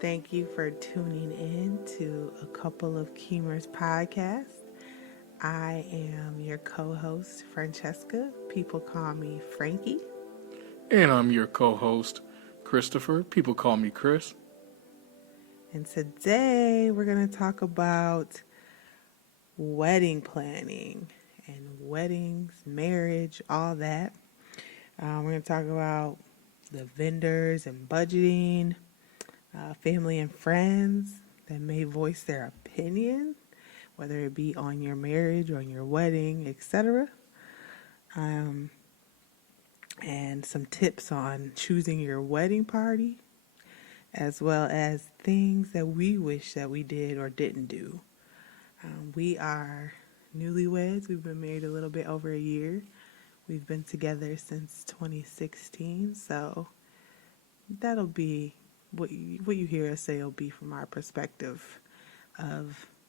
Thank you for tuning in to a couple of Keemers podcasts. I am your co-host, Francesca. People call me Frankie. And I'm your co-host, Christopher. People call me Chris. And today we're going to talk about wedding planning and weddings, marriage, all that. We're going to talk about the vendors and budgeting, family and friends that may voice their opinion, whether it be on your marriage or on your wedding, etc. And some tips on choosing your wedding party, as well as things that we wish that we did or didn't do. We are newlyweds. We've been married a little bit over a year. We've been together since 2016, so that'll be what you hear us say will be from our perspective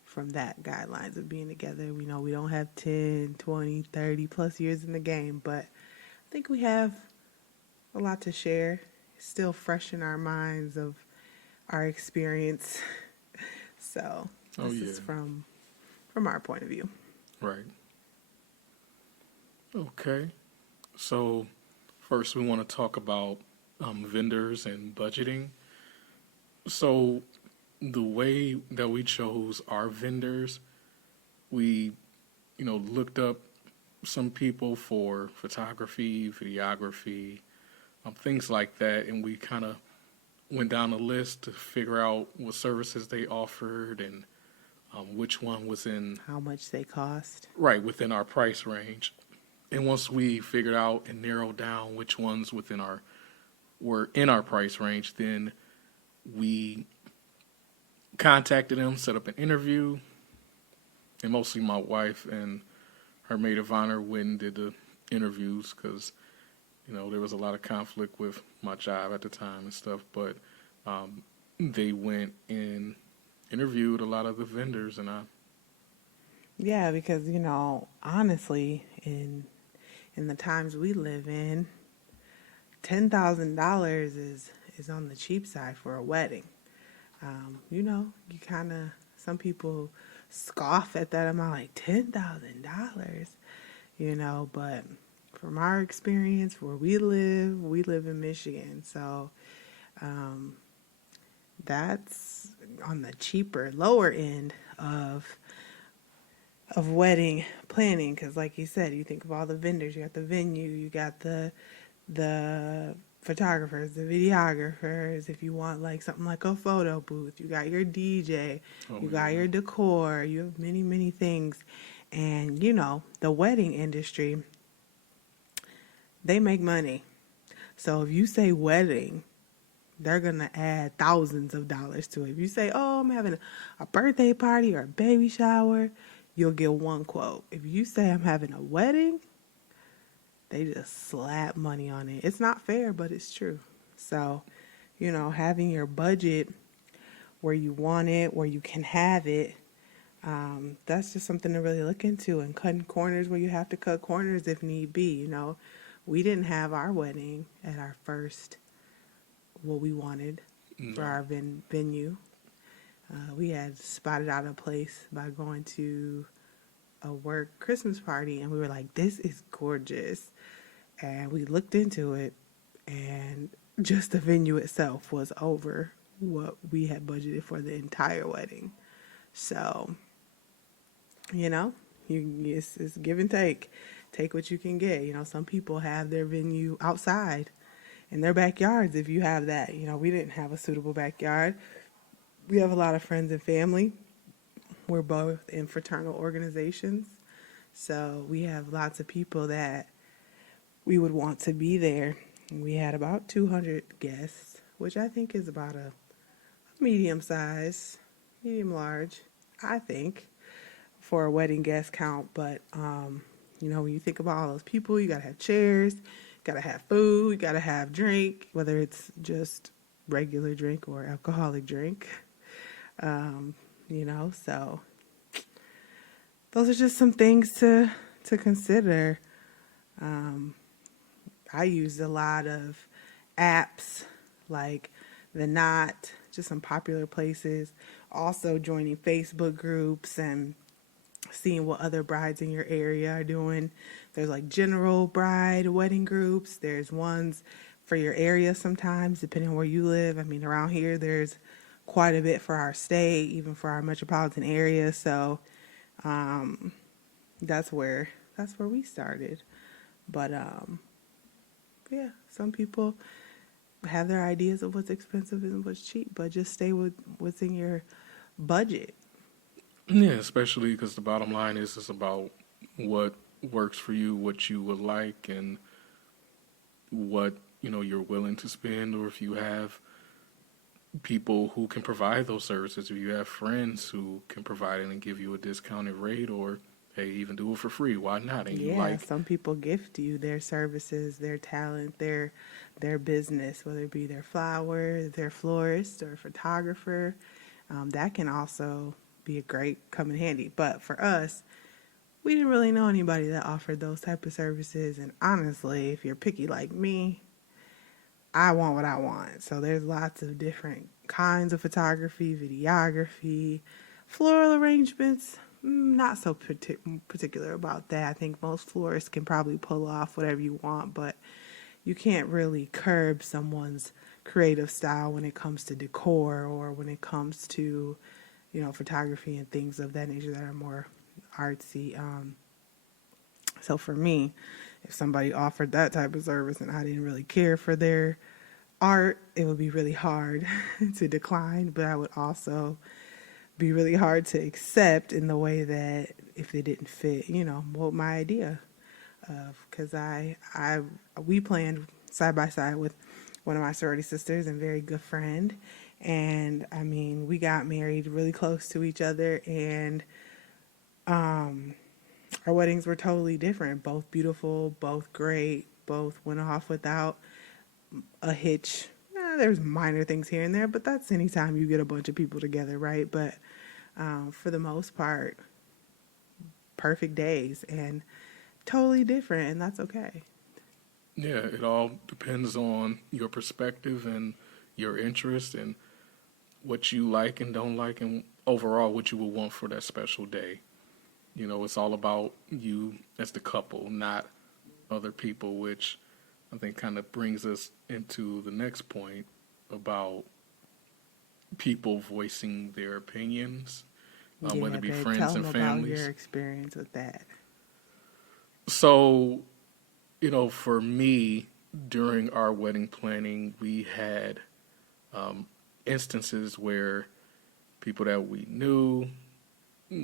from that guidelines of being together. We know we don't have 10, 20, 30 plus years in the game, but I think we have a lot to share. It's still fresh in our minds of our experience. So this is from our point of view. Right. Okay. So first we want to talk about vendors and budgeting. So the way that we chose our vendors, we, looked up some people for photography, videography, things like that, and we kind of went down a list to figure out what services they offered and which one was How much they cost. within our price range. And once we figured out and narrowed down which ones were in our price range, then we contacted them, set up an interview, and mostly my wife and her maid of honor went and did the interviews because, there was a lot of conflict with my job at the time and stuff. But they went and interviewed a lot of the vendors, and Yeah, because honestly, in the times we live in, $10,000 is on the cheap side for a wedding. You kind of, some people scoff at that amount, like $10,000, but from our experience where we live in Michigan, so that's on the cheaper, lower end of wedding planning, because like you said, you think of all the vendors. You got the venue, you got the photographers, the videographers. If you want like something like a photo booth, you got your DJ, you got your decor, you have many things. And the wedding industry, they make money. So if you say wedding, they're going to add thousands of dollars to it. If you say, oh, I'm having a birthday party or a baby shower, you'll get one quote. If you say I'm having a wedding, they just slap money on it. It's not fair, but it's true. So, having your budget where you want it, where you can have it, that's just something to really look into, and cutting corners where you have to cut corners if need be. We didn't have our wedding at our first, what we wanted for our venue. We had spotted out a place by going to a work Christmas party, and we were like, this is gorgeous. And we looked into it, and just the venue itself was over what we had budgeted for the entire wedding. So, it's give and take. Take what you can get. Some people have their venue outside in their backyards if you have that. We didn't have a suitable backyard. We have a lot of friends and family. We're both in fraternal organizations. So we have lots of people that we would want to be there. We had about 200 guests, which I think is about a medium size, medium large, I think, for a wedding guest count. But, when you think about all those people, you got to have chairs, got to have food, you got to have drink, whether it's just regular drink or alcoholic drink. So those are just some things to consider. I used a lot of apps like the Knot, just some popular places. Also joining Facebook groups and seeing what other brides in your area are doing. There's like general bride wedding groups. There's ones for your area sometimes, depending on where you live. I mean, around here, there's quite a bit for our state, even for our metropolitan area. So that's where we started. But yeah, some people have their ideas of what's expensive and what's cheap, but just stay within your budget. Yeah, especially because the bottom line is it's about what works for you, what you would like, and what you're willing to spend, or if you have people who can provide those services, if you have friends who can provide it and give you a discounted rate, or hey, even do it for free, why not? And you Yeah, some people gift you their services, their talent, their business, whether it be their flower, their florist, or photographer. That can also be a great come in handy. But for us, we didn't really know anybody that offered those type of services. And honestly, if you're picky like me, I want what I want. So there's lots of different kinds of photography, videography, floral arrangements. Not so particular about that. I think most florists can probably pull off whatever you want, but you can't really curb someone's creative style when it comes to decor or when it comes to, photography and things of that nature that are more artsy. So for me, if somebody offered that type of service and I didn't really care for their art, it would be really hard to decline, but I would also be really hard to accept in the way that if they didn't fit, what my idea of, because we planned side by side with one of my sorority sisters and very good friend, and I mean we got married really close to each other, and our weddings were totally different, both beautiful, both great, both went off without a hitch. There's minor things here and there, but that's anytime you get a bunch of people together, right? But for the most part, perfect days and totally different, and that's okay. Yeah, it all depends on your perspective and your interest and what you like and don't like, and overall what you will want for that special day. It's all about you as the couple, not other people, which I think kind of brings us into the next point about people voicing their opinions, whether it be friends tell and them families. about your experience with that. So, for me, during our wedding planning, we had instances where people that we knew,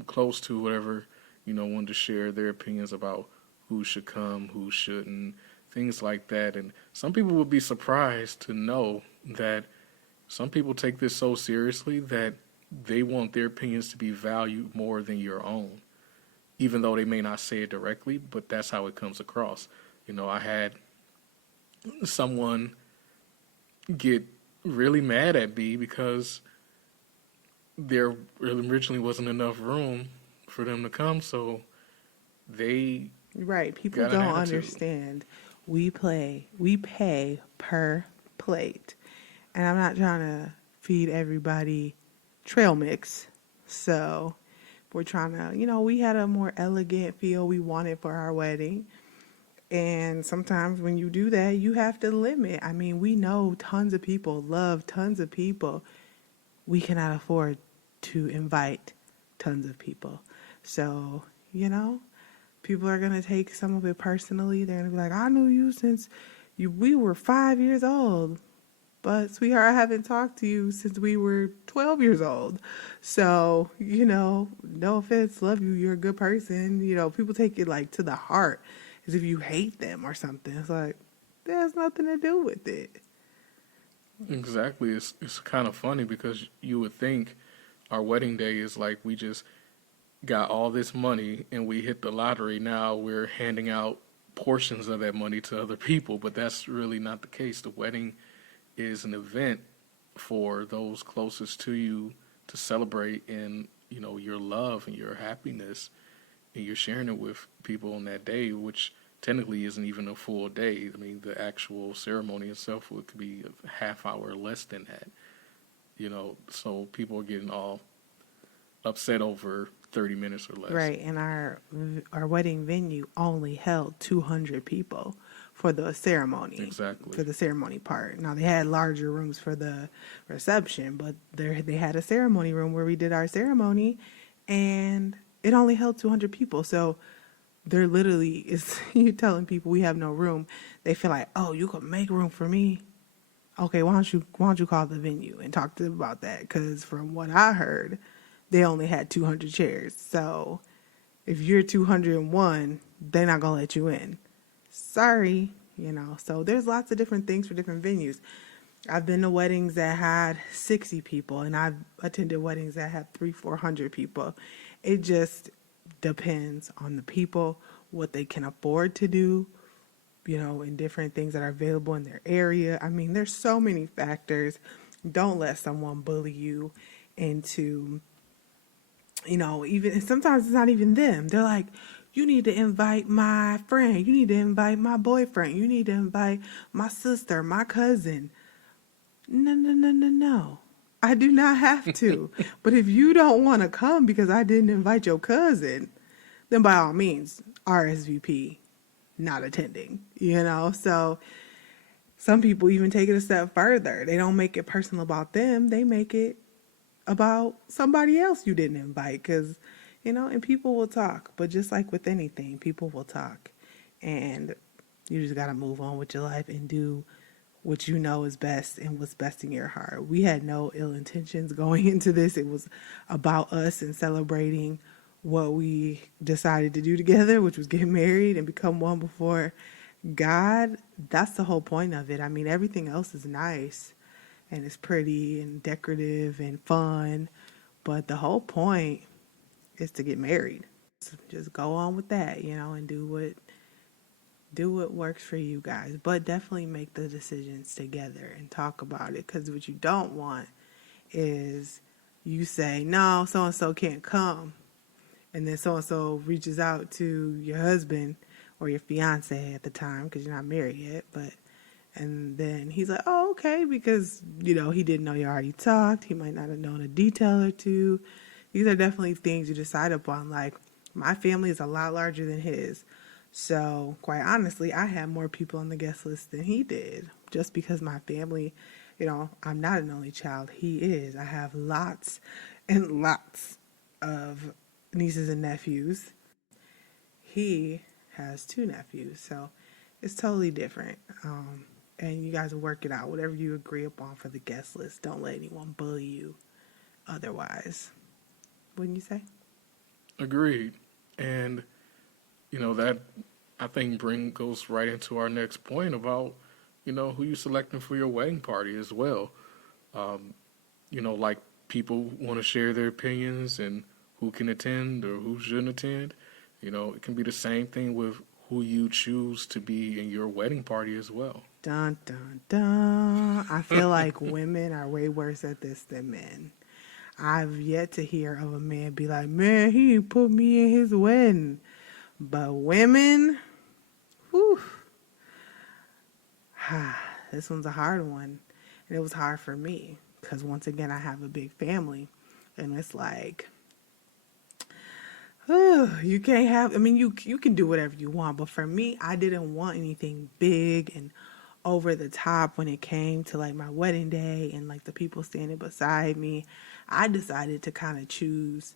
close to, whatever, wanted to share their opinions about who should come, who shouldn't, things like that. And some people would be surprised to know that some people take this so seriously that they want their opinions to be valued more than your own, even though they may not say it directly, but that's how it comes across. I had someone get really mad at me because there originally wasn't enough room for them to come, so they Right, people got an don't attitude. understand. We pay per plate. And I'm not trying to feed everybody trail mix. So we're trying to, we had a more elegant feel we wanted for our wedding. And sometimes when you do that, you have to limit. I mean, we know tons of people love tons of people. We cannot afford to invite tons of people. So, people are going to take some of it personally. They're going to be like, I knew you since we were 5 years old. But, sweetheart, I haven't talked to you since we were 12 years old. So, no offense, love you, you're a good person. People take it like to the heart as if you hate them or something. It's like, that has nothing to do with it. Exactly. It's kind of funny because you would think our wedding day is like we just got all this money and we hit the lottery. Now we're handing out portions of that money to other people, but that's really not the case. The wedding is an event for those closest to you to celebrate in, your love and your happiness, and you're sharing it with people on that day, which technically isn't even a full day. I mean, the actual ceremony itself could be a half hour or less than that. so people are getting all upset over 30 minutes or less. Right, and our wedding venue only held 200 people for the ceremony. Exactly. For the ceremony part. Now they had larger rooms for the reception, but they had a ceremony room where we did our ceremony, and it only held 200 people. So they're literally is you telling people we have no room. They feel like, oh, you could make room for me. Okay, why don't you call the venue and talk to them about that? Because from what I heard, they only had 200 chairs. So if you're 201, they're not going to let you in. Sorry, So there's lots of different things for different venues. I've been to weddings that had 60 people, and I've attended weddings that had 300-400 people. It just depends on the people, what they can afford to do, and different things that are available in their area. I mean, there's so many factors. Don't let someone bully you into even sometimes it's not even them. They're like, you need to invite my friend. You need to invite my boyfriend. You need to invite my sister, my cousin. No. I do not have to. But if you don't want to come because I didn't invite your cousin, then by all means, RSVP, not attending, So some people even take it a step further. They don't make it personal about them. They make it about somebody else you didn't invite because, and people will talk. But just like with anything, people will talk. And you just got to move on with your life and do what you know is best and what's best in your heart. We had no ill intentions going into this. It was about us and celebrating what we decided to do together, which was get married and become one before God. That's the whole point of it. I mean, everything else is nice. And it's pretty and decorative and fun. But the whole point is to get married. So just go on with that, and do what works for you guys. But definitely make the decisions together and talk about it. Because what you don't want is you say, no, so-and-so can't come. And then so-and-so reaches out to your husband or your fiance at the time because you're not married yet. And then he's like, oh, okay, because, he didn't know you already talked. He might not have known a detail or two. These are definitely things you decide upon. Like, my family is a lot larger than his. So, quite honestly, I had more people on the guest list than he did. Just because my family, I'm not an only child. He is. I have lots and lots of nieces and nephews. He has 2 nephews. So, it's totally different. And you guys will work it out. Whatever you agree upon for the guest list. Don't let anyone bully you otherwise. Wouldn't you say? Agreed. And, that I think goes right into our next point about, who you selecting for your wedding party as well. Like people want to share their opinions and who can attend or who shouldn't attend. It can be the same thing with who you choose to be in your wedding party as well. Dun, dun, dun. I feel like women are way worse at this than men. I've yet to hear of a man be like, man, he put me in his wedding. But women, whew, this one's a hard one. And it was hard for me because once again, I have a big family. And it's like, you can't have, you can do whatever you want. But for me, I didn't want anything big and over the top when it came to like my wedding day and like the people standing beside me. I decided to kind of choose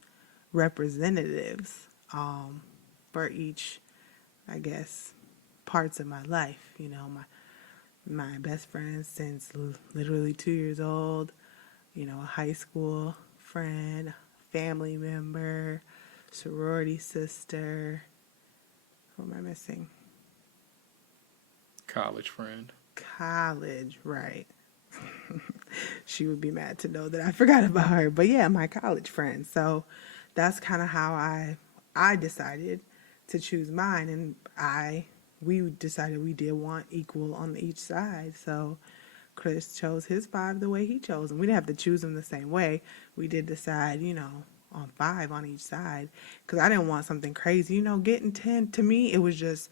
representatives for each, I guess, parts of my life. My best friend since literally 2 years old, a high school friend, family member, sorority sister. Who am I missing? College friend. College, right. She would be mad to know that I forgot about her. But yeah, my college friend. So that's kind of how I decided to choose mine. And we decided we did want equal on each side. So Chris chose his 5 the way he chose. And we didn't have to choose them the same way. We did decide, on 5 on each side. Because I didn't want something crazy. Getting 10, to me, it was just,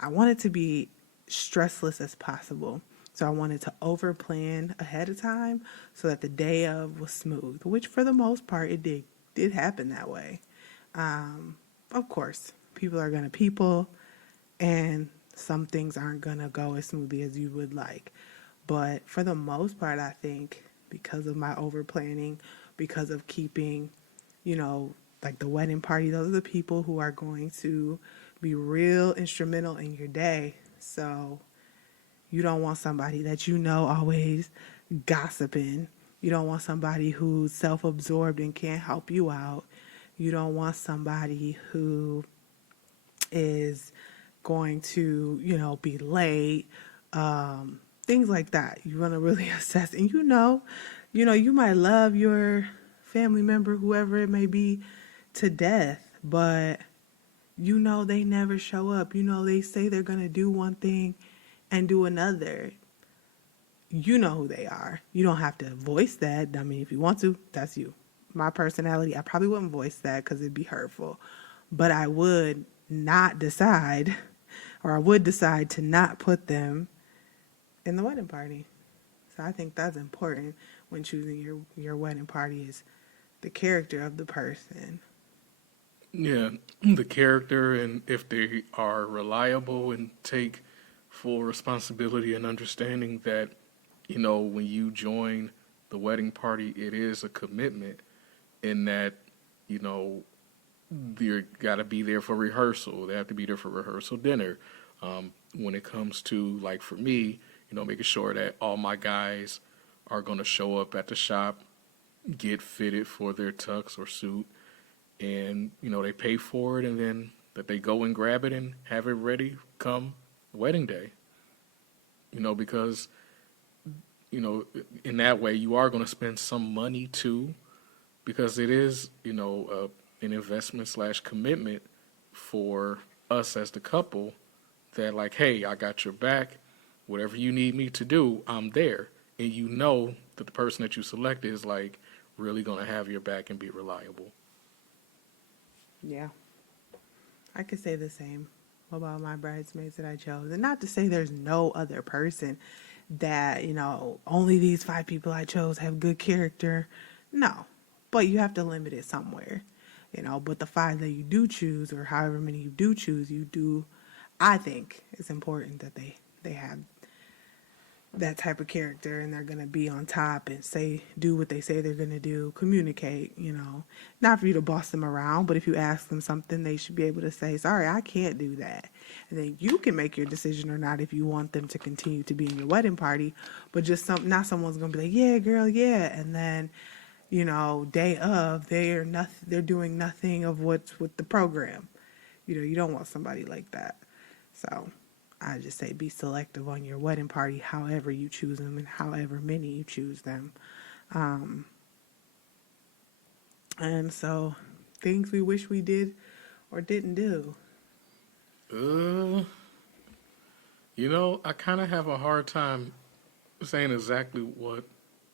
I wanted to be stressless as possible. So I wanted to over plan ahead of time so that the day of was smooth, which for the most part it did happen that way. Of course, people are gonna people, and some things aren't gonna go as smoothly as you would like. But for the most part, I think because of my over planning, because of keeping, like the wedding party, those are the people who are going to be real instrumental in your day. So you don't want somebody that always gossiping. You don't want somebody who's self-absorbed and can't help you out. You don't want somebody who is going to, be late. Things like that. You want to really assess. And you might love your family member, whoever it may be, to death, but they never show up. They say they're going to do one thing and do another. You know who they are. You don't have to voice that. I mean, if you want to, that's you. My personality, I probably wouldn't voice that because it'd be hurtful. But I would not decide, or I would decide to not put them in the wedding party. So I think that's important when choosing your wedding party, is the character of the person. Yeah, the character, and if they are reliable and take full responsibility and understanding that, when you join the wedding party, it is a commitment, in that, you got to be there for rehearsal. They have to be there for rehearsal dinner. When it comes to, like, for me, making sure that all my guys are going to show up at the shop, get fitted for their tux or suit, and, they pay for it, and then that they go and grab it and have it ready come wedding day. Because, in that way, you are going to spend some money too, because it is, an investment / commitment for us as the couple, that, like, hey, I got your back. Whatever you need me to do, I'm there. And that the person that you select is, like, really going to have your back and be reliable. Yeah. I could say the same about my bridesmaids that I chose. And not to say there's no other person that, only these 5 people I chose have good character. No. But you have to limit it somewhere. But the 5 that you do choose, or however many you do choose, I think it's important that they have that type of character, and they're going to be on top and do what they say they're going to do, communicate, not for you to boss them around, but if you ask them something, they should be able to say, sorry, I can't do that. And then you can make your decision or not if you want them to continue to be in your wedding party, but just not someone's going to be like, yeah, girl, yeah. And then, day of, they're doing nothing of what's with the program. You don't want somebody like that. So I just say be selective on your wedding party, however you choose them and however many you choose them. And so, things we wish we did or didn't do. I kind of have a hard time saying exactly what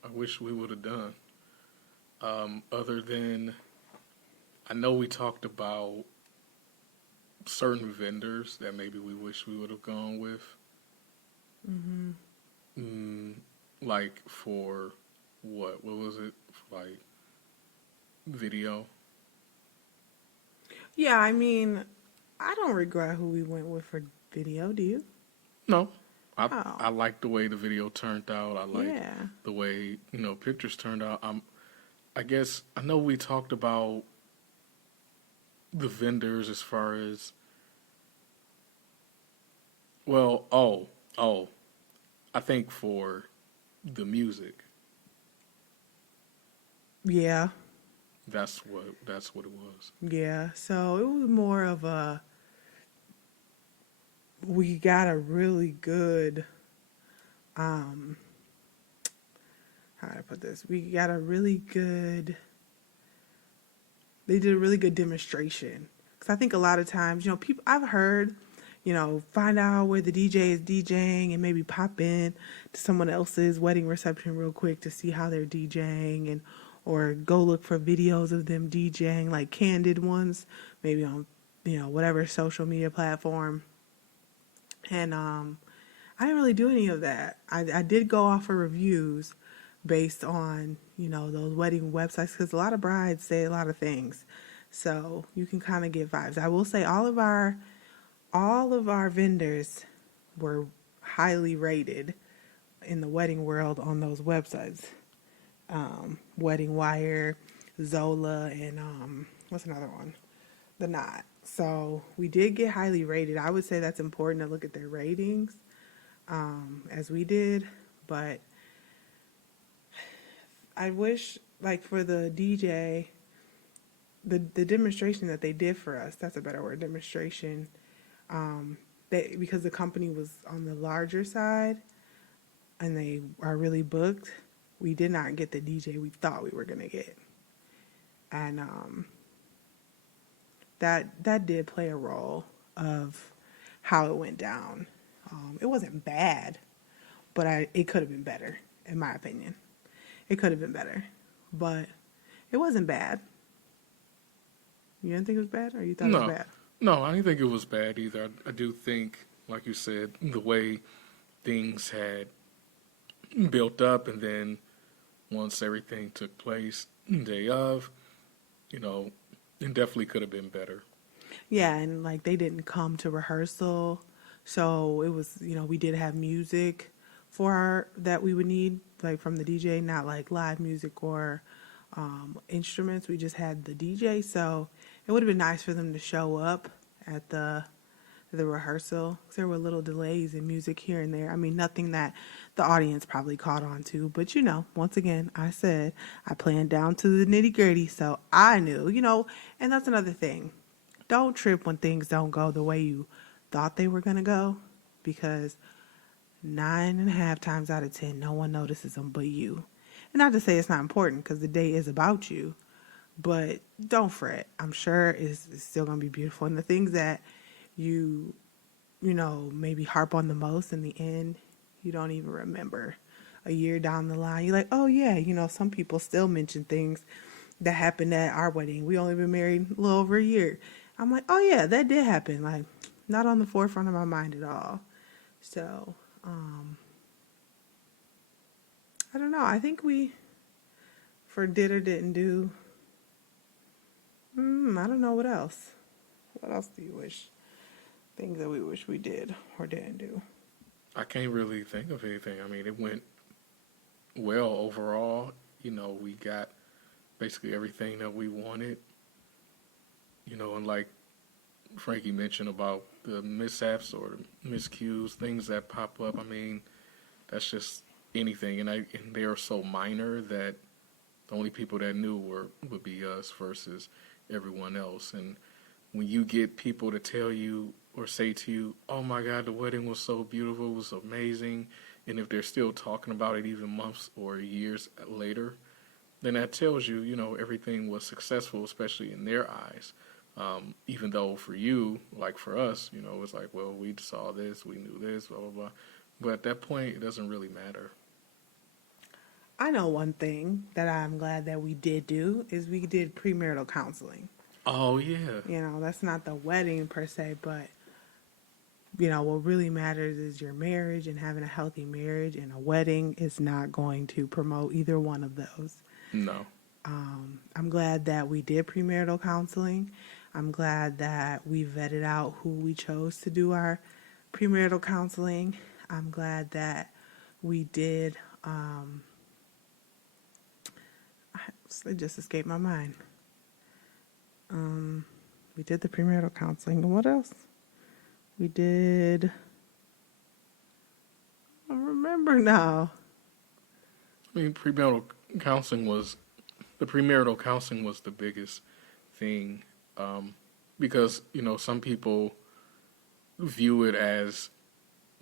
I wish we would have done. Other than, I know we talked about certain vendors that maybe we wish we would have gone with. Like for what was it? Like video? Yeah, I mean, I don't regret who we went with for video, do you? No. I like the way the video turned out. I like the way, pictures turned out. I guess, I know we talked about the vendors as far as, I think for the music. Yeah. That's what it was. Yeah, so it was more of we got a really good, how do I put this? They did a really good demonstration. Because I think a lot of times, people, I've heard, find out where the DJ is DJing and maybe pop in to someone else's wedding reception real quick to see how they're DJing, or go look for videos of them DJing, like candid ones, maybe on, whatever social media platform. And I didn't really do any of that. I did go off of reviews based on, those wedding websites because a lot of brides say a lot of things. So you can kind of get vibes. I will say all of our vendors were highly rated in the wedding world on those websites. Wedding Wire, Zola, and what's another one? The Knot. So we did get highly rated. I would say that's important to look at their ratings, as we did. But I wish, like for the DJ, the demonstration that they did for us, that's a better word, demonstration, because the company was on the larger side and they are really booked, we did not get the DJ we thought we were going to get. And that did play a role of how it went down. It wasn't bad, but it could have been better, in my opinion. It could have been better, but it wasn't bad. You didn't think it was bad, or you thought it was bad? No, I didn't think it was bad either. I do think, like you said, the way things had built up, and then once everything took place, day of, it definitely could have been better. Yeah, and like they didn't come to rehearsal, so it was, we did have music that we would need, like from the DJ, not like live music or instruments. We just had the DJ, so it would have been nice for them to show up at the rehearsal. There were little delays in music here and there. I mean, nothing that the audience probably caught on to, but once again, I said I planned down to the nitty gritty, so I knew, and that's another thing. Don't trip when things don't go the way you thought they were going to go, because 9.5 times out of 10, no one notices them but you. And not to say it's not important, because the day is about you, but don't fret. I'm sure it's still going to be beautiful. And the things that you maybe harp on the most, in the end, you don't even remember. A year down the line, you're like, oh yeah, some people still mention things that happened at our wedding. We only been married a little over a year. I'm like, oh yeah, that did happen. Like, not on the forefront of my mind at all. So, I don't know. I think for did or didn't do, I don't know what else. What else do you wish? Things that we wish we did or didn't do. I can't really think of anything. I mean, it went well overall. We got basically everything that we wanted. And like Frankie mentioned about the mishaps or the miscues, things that pop up. I mean, that's just anything, and they are so minor that the only people that knew would be us versus everyone else. And when you get people to tell you or say to you, "Oh my God, the wedding was so beautiful, it was amazing," and if they're still talking about it even months or years later, then that tells you, everything was successful, especially in their eyes. Even though for you, like for us, it's like, well, we saw this, we knew this, blah, blah, blah. But at that point, it doesn't really matter. I know one thing that I'm glad that we did do is we did premarital counseling. Oh, yeah. That's not the wedding per se, but, what really matters is your marriage and having a healthy marriage, and a wedding is not going to promote either one of those. No. I'm glad that we did premarital counseling. I'm glad that we vetted out who we chose to do our premarital counseling. I'm glad that we did, it just escaped my mind. We did the premarital counseling. And what else? We did, I don't remember now. I mean, the premarital counseling was the biggest thing, because, some people view it as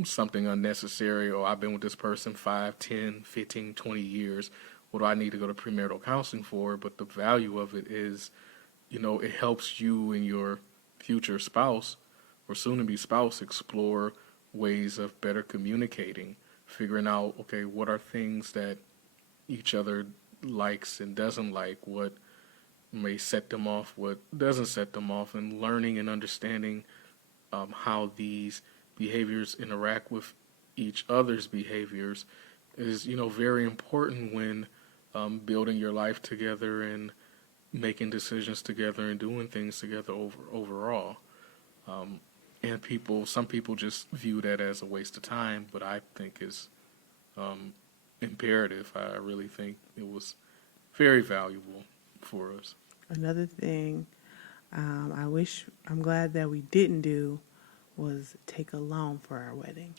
something unnecessary, or I've been with this person 5, 10, 15, 20 years. What do I need to go to premarital counseling for? But the value of it is, it helps you and your future spouse or soon-to-be spouse explore ways of better communicating, figuring out, okay, what are things that each other likes and doesn't like, what may set them off, what doesn't set them off, and learning and understanding how these behaviors interact with each other's behaviors is, very important when building your life together and making decisions together and doing things together overall. And some people just view that as a waste of time, but I think it's imperative. I really think it was very valuable for us. Another thing I'm glad that we didn't do was take a loan for our wedding.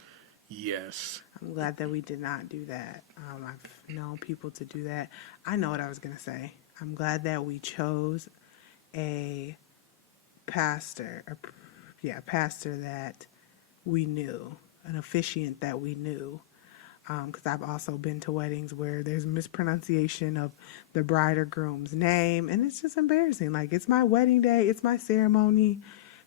Yes. I'm glad that we did not do that. I've known people to do that. I know what I was going to say. I'm glad that we chose a pastor that we knew, an officiant that we knew. Because I've also been to weddings where there's mispronunciation of the bride or groom's name, and it's just embarrassing. Like, it's my wedding day, it's my ceremony.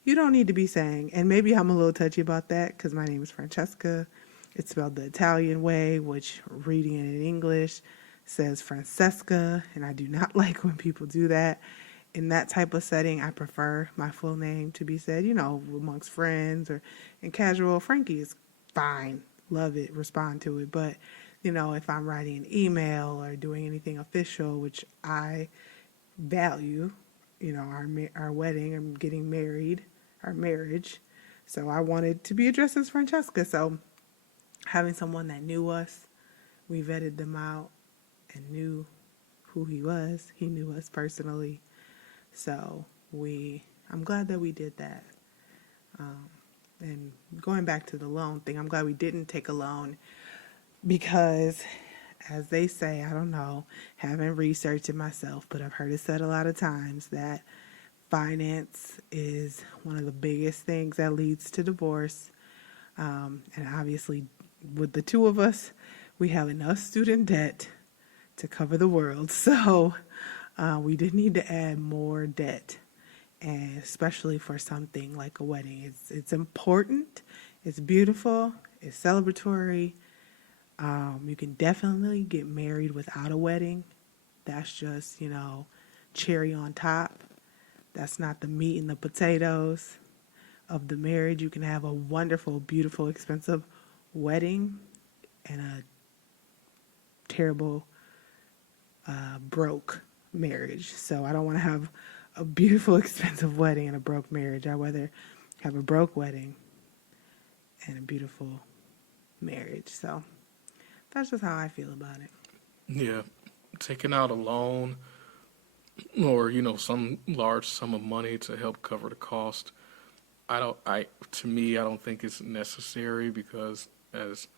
You don't need to be saying, and maybe I'm a little touchy about that because my name is Francesca. It's spelled the Italian way, which reading it in English says Francesca, and I do not like when people do that. In that type of setting, I prefer my full name to be said, amongst friends or in casual. Frankie is fine. Love it, respond to it. But, if I'm writing an email or doing anything official, which I value, our wedding, I'm getting married, our marriage. So I wanted to be addressed as Francesca. So having someone that knew us, we vetted them out and knew who he was. He knew us personally. So I'm glad that we did that. And going back to the loan thing, I'm glad we didn't take a loan because, as they say, I don't know, haven't researched it myself, but I've heard it said a lot of times that finance is one of the biggest things that leads to divorce. And obviously, with the two of us, we have enough student debt to cover the world. So we didn't need to add more debt. And especially for something like a wedding. It's important, it's beautiful, it's celebratory. You can definitely get married without a wedding. That's just, cherry on top. That's not the meat and the potatoes of the marriage. You can have a wonderful, beautiful, expensive wedding and a terrible, broke marriage. So I don't want to have a beautiful, expensive wedding and a broke marriage. I'd rather have a broke wedding and a beautiful marriage. So that's just how I feel about it. Yeah. Taking out a loan or, some large sum of money to help cover the cost. To me, I don't think it's necessary because, as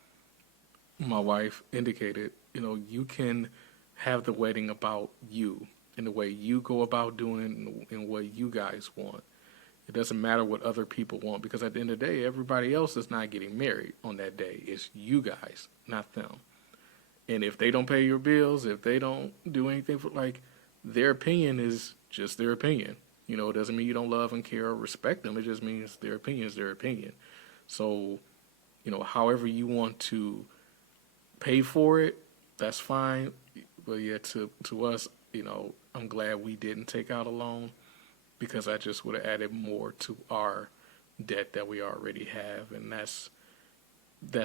my wife indicated, you can have the wedding about you and the way you go about doing it and what you guys want. It doesn't matter what other people want because at the end of the day, everybody else is not getting married on that day. It's you guys, not them. And if they don't pay your bills, if they don't do anything their opinion is just their opinion. It doesn't mean you don't love and care or respect them. It just means their opinion is their opinion. So, however you want to pay for it, that's fine. But yeah, to us, I'm glad we didn't take out a loan because I just would have added more to our debt that we already have, and that's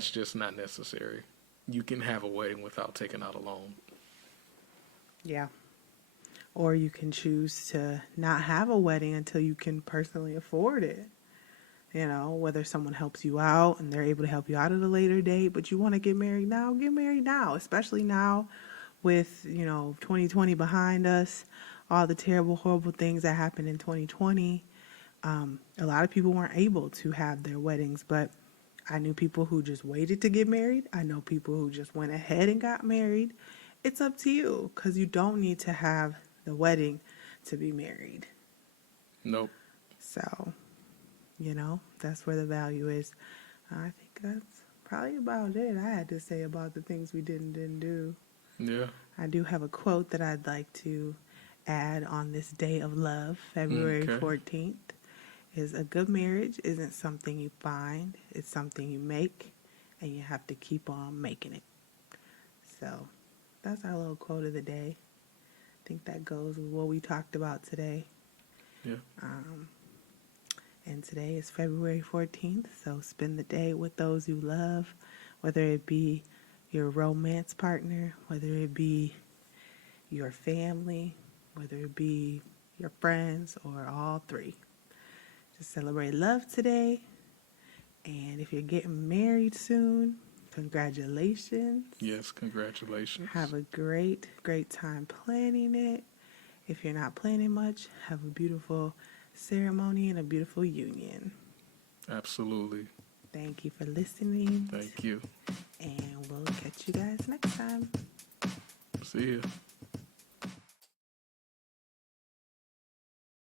just not necessary. You can have a wedding without taking out a loan. Yeah. Or you can choose to not have a wedding until you can personally afford it. Whether someone helps you out and they're able to help you out at a later date, but you want to get married now, especially now with, 2020 behind us, all the terrible, horrible things that happened in 2020. A lot of people weren't able to have their weddings, but I knew people who just waited to get married. I know people who just went ahead and got married. It's up to you because you don't need to have the wedding to be married. Nope. So, that's where the value is. I think that's probably about it I had to say about the things we didn't do. Yeah. I do have a quote that I'd like to add on this day of love, February 14th, is a good marriage isn't something you find, it's something you make, and you have to keep on making it. So that's our little quote of the day. I think that goes with what we talked about today. Yeah. And today is February 14th, so spend the day with those you love, whether it be your romance partner, whether it be your family, whether it be your friends, or all three. Just celebrate love today. And if you're getting married soon, congratulations. Yes, congratulations. Have a great, great time planning it. If you're not planning much, have a beautiful ceremony and a beautiful union. Absolutely. Thank you for listening. Thank you. And we'll catch you guys next time. See ya.